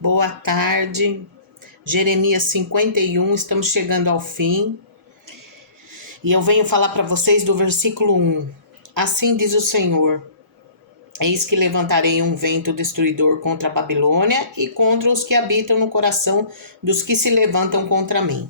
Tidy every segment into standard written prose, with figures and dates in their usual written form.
Boa tarde. Jeremias 51, estamos chegando ao fim. E eu venho falar para vocês do versículo 1. Assim diz o Senhor: Eis que levantarei um vento destruidor contra a Babilônia e contra os que habitam no coração dos que se levantam contra mim.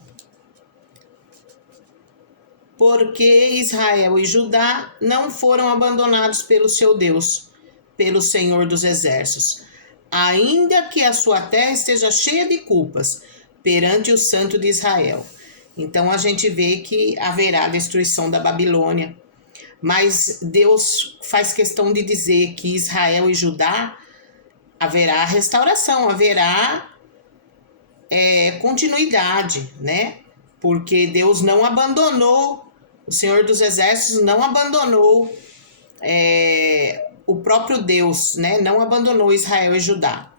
Porque Israel e Judá não foram abandonados pelo seu Deus, pelo Senhor dos Exércitos, ainda que a sua terra esteja cheia de culpas perante o Santo de Israel. Então a gente vê que haverá destruição da Babilônia, mas Deus faz questão de dizer que Israel e Judá haverá restauração, haverá continuidade, né? Porque Deus não abandonou, o Senhor dos Exércitos não abandonou o próprio Deus, né? Não abandonou Israel e Judá.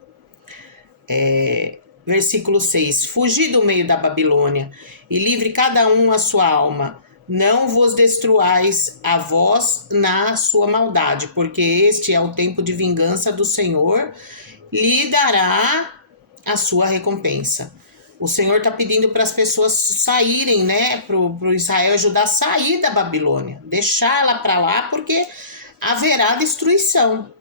Versículo 6: Fugi do meio da Babilônia e livre cada um a sua alma. Não vos destruais a vós na sua maldade, porque este é o tempo de vingança do Senhor, lhe dará a sua recompensa. O Senhor está pedindo para as pessoas saírem, né? Para o Israel ajudar a sair da Babilônia, deixar ela para lá, porque haverá destruição.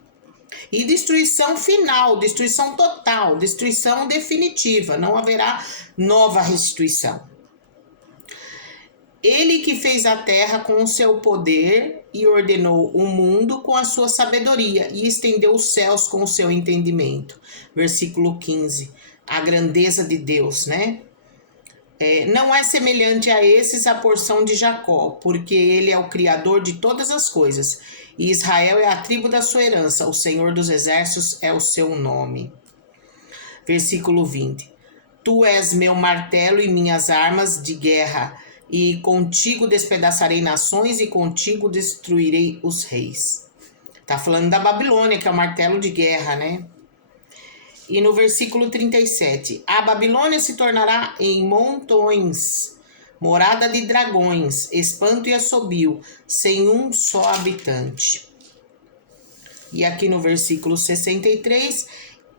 E destruição final, destruição total, destruição definitiva, não haverá nova restituição. Ele que fez a terra com o seu poder e ordenou o mundo com a sua sabedoria e estendeu os céus com o seu entendimento. Versículo 15. A grandeza de Deus, né? Não é semelhante a esses a porção de Jacó, porque ele é o Criador de todas as coisas, e Israel é a tribo da sua herança, o Senhor dos Exércitos é o seu nome. Versículo 20. Tu és meu martelo e minhas armas de guerra, e contigo despedaçarei nações e contigo destruirei os reis. Tá falando da Babilônia, que é o martelo de guerra, né? E no versículo 37, a Babilônia se tornará em montões, morada de dragões, espanto e assobio, sem um só habitante. E aqui no versículo 63,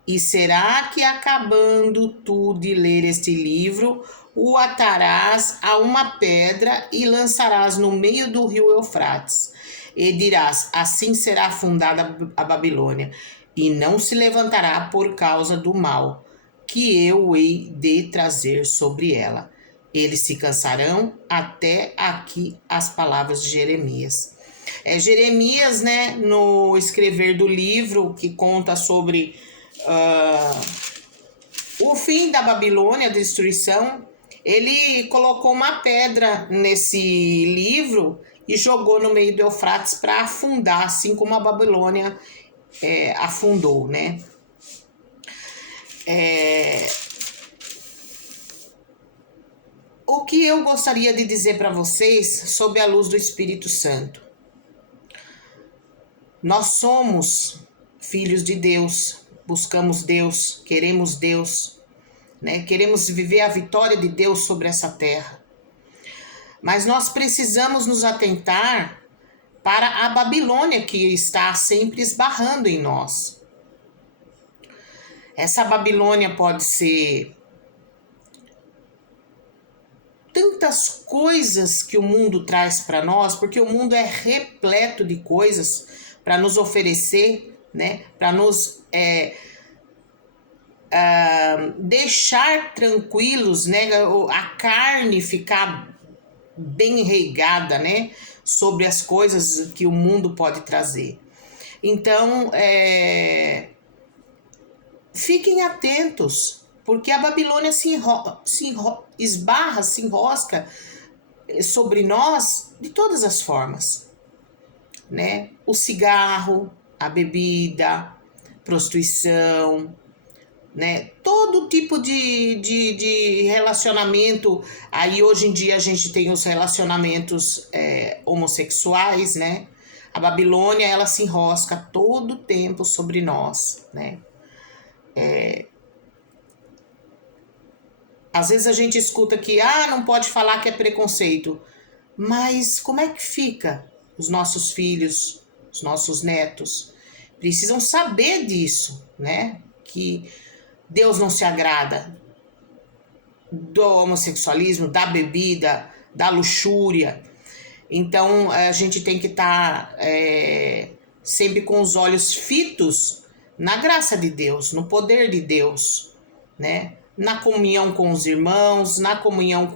e será que acabando tu de ler este livro, o atarás a uma pedra e lançarás no meio do rio Eufrates, e dirás, assim será fundada a Babilônia, e não se levantará por causa do mal que eu hei de trazer sobre ela. Eles se cansarão. Até aqui as palavras de Jeremias. Jeremias, né, no escrever do livro que conta sobre o fim da Babilônia, a destruição, ele colocou uma pedra nesse livro e jogou no meio do Eufrates para afundar, assim como a Babilônia afundou, né? O que eu gostaria de dizer para vocês sob a luz do Espírito Santo? Nós somos filhos de Deus, buscamos Deus, queremos Deus, né? Queremos viver a vitória de Deus sobre essa terra. Mas nós precisamos nos atentar para a Babilônia que está sempre esbarrando em nós. Essa Babilônia pode ser tantas coisas que o mundo traz para nós, porque o mundo é repleto de coisas para nos oferecer, né? Para nos deixar tranquilos, né? A carne ficar bem enraigada, né? Sobre as coisas que o mundo pode trazer. Então, fiquem atentos, porque a Babilônia se enrosca sobre nós de todas as formas, né? O cigarro, a bebida, prostituição, né? Todo tipo de relacionamento. Aí hoje em dia a gente tem os relacionamentos homossexuais, né? A Babilônia, ela se enrosca todo o tempo sobre nós, né? Às vezes a gente escuta que não pode falar que é preconceito, mas como é que fica? Os nossos filhos, os nossos netos precisam saber disso, né? Que Deus não se agrada do homossexualismo, da bebida, da luxúria. Então a gente tem que estar sempre com os olhos fitos na graça de Deus, no poder de Deus, né? Na comunhão com os irmãos, na comunhão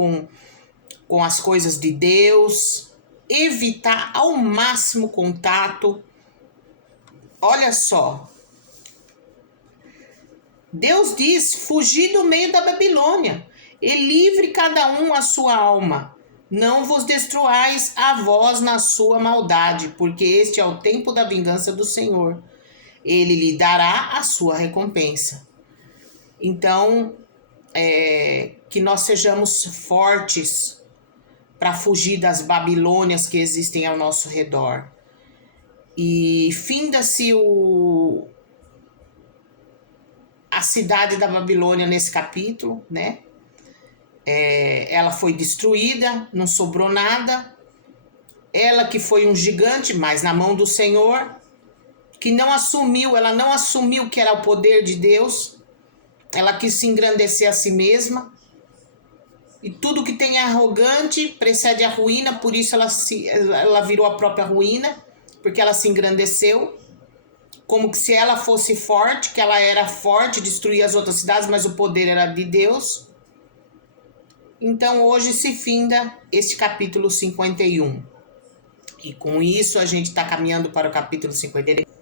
com as coisas de Deus, evitar ao máximo contato. Olha só, Deus diz: fugir do meio da Babilônia e livre cada um a sua alma. Não vos destruais a vós na sua maldade, porque este é o tempo da vingança do Senhor. Ele lhe dará a sua recompensa. Então, que nós sejamos fortes para fugir das Babilônias que existem ao nosso redor. E finda-se a cidade da Babilônia nesse capítulo, né? Ela foi destruída, não sobrou nada. Ela que foi um gigante, mas na mão do Senhor, que ela não assumiu que era o poder de Deus. Ela quis se engrandecer a si mesma. E tudo que tem arrogante precede a ruína, por isso ela virou a própria ruína, porque ela se engrandeceu. Como que se ela fosse forte, que ela era forte, destruía as outras cidades, mas o poder era de Deus. Então hoje se finda este capítulo 51. E com isso a gente está caminhando para o capítulo 52.